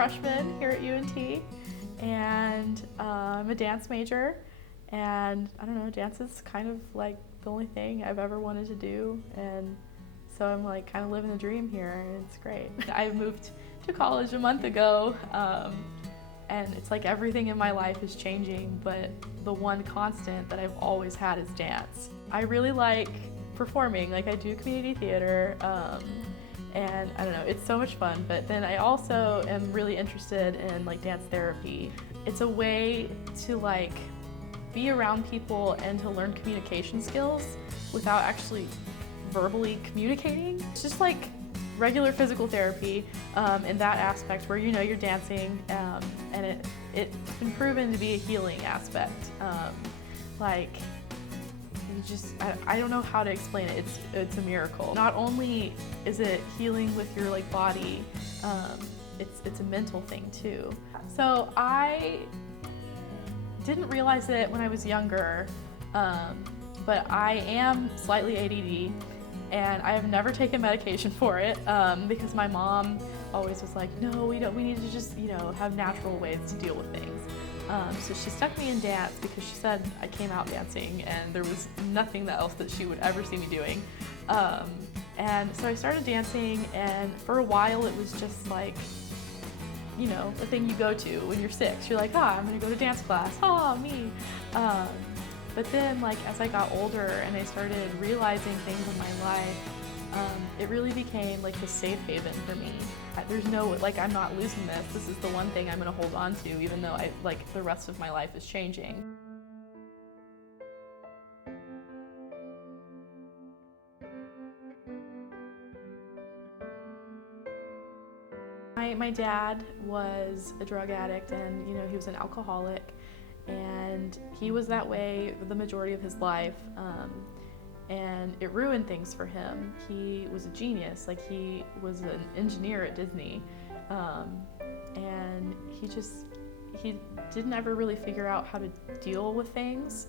freshman here at UNT, and I'm a dance major, and I don't know, dance is kind of like the only thing I've ever wanted to do, and so I'm like kind of living the dream here, and it's great. I moved to college a month ago, and it's like everything in my life is changing, but the one constant that I've always had is dance. I really like performing, like I do community theater, and I don't know, it's so much fun, but then I also am really interested in like dance therapy. It's a way to like be around people and to learn communication skills without actually verbally communicating. It's just like regular physical therapy in that aspect where you know you're dancing, and it's been proven to be a healing aspect. Like you just, I don't know how to explain it. It's a miracle. Not only is it healing with your like body, it's a mental thing too. So I didn't realize it when I was younger, but I am slightly ADD, and I have never taken medication for it because my mom always was like, no, we need to just, you know, have natural ways to deal with things. So she stuck me in dance because she said I came out dancing and there was nothing else that she would ever see me doing. And so I started dancing, and for a while it was just like, you know, the thing you go to when you're 6. You're like, I'm gonna go to dance class, me. But then like as I got older and I started realizing things in my life, it really became like the safe haven for me. There's no, like, I'm not losing this. This is the one thing I'm gonna hold on to, even though the rest of my life is changing. My dad was a drug addict, and you know, he was an alcoholic, and he was that way the majority of his life, and it ruined things for him. He was a genius, like he was an engineer at Disney, and he didn't ever really figure out how to deal with things,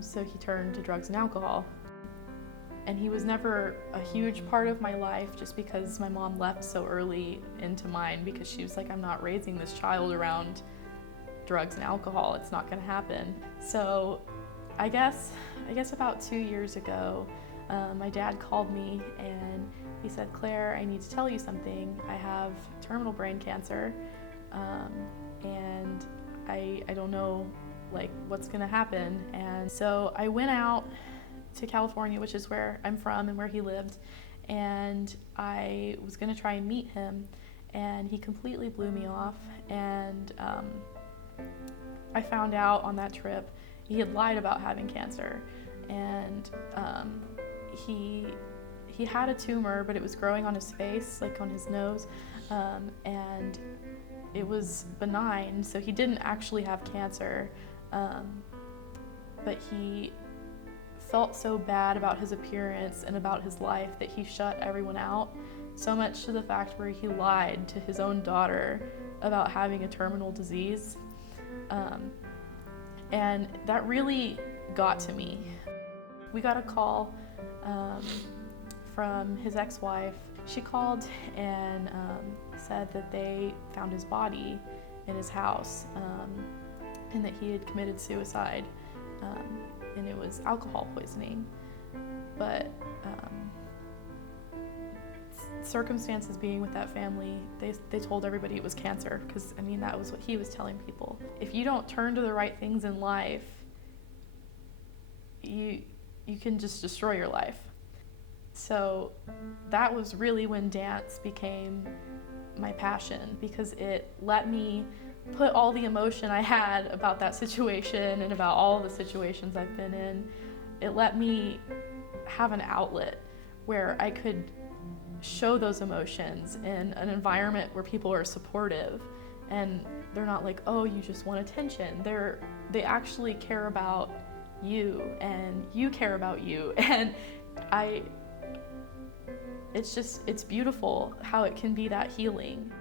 so he turned to drugs and alcohol. And he was never a huge part of my life just because my mom left so early into mine, because she was like, I'm not raising this child around drugs and alcohol. It's not gonna happen. So I guess about 2 years ago, my dad called me and he said, Claire, I need to tell you something. I have terminal brain cancer, and I don't know like what's gonna happen. And so I went out to California, which is where I'm from and where he lived, and I was gonna try and meet him, and he completely blew me off. And I found out on that trip he had lied about having cancer, and he had a tumor, but it was growing on his face, like on his nose, and it was benign, so he didn't actually have cancer, but he felt so bad about his appearance and about his life that he shut everyone out, so much to the fact where he lied to his own daughter about having a terminal disease. And that really got to me. We got a call from his ex-wife. She called and said that they found his body in his house, and that he had committed suicide, and it was alcohol poisoning. But circumstances being with that family, they told everybody it was cancer, because I mean that was what he was telling people. If you don't turn to the right things in life, you can just destroy your life. So that was really when dance became my passion, because it let me put all the emotion I had about that situation and about all the situations I've been in. It let me have an outlet where I could show those emotions in an environment where people are supportive, and they're not like, oh, you just want attention. They actually care about you, and you care about you. And it's beautiful how it can be that healing.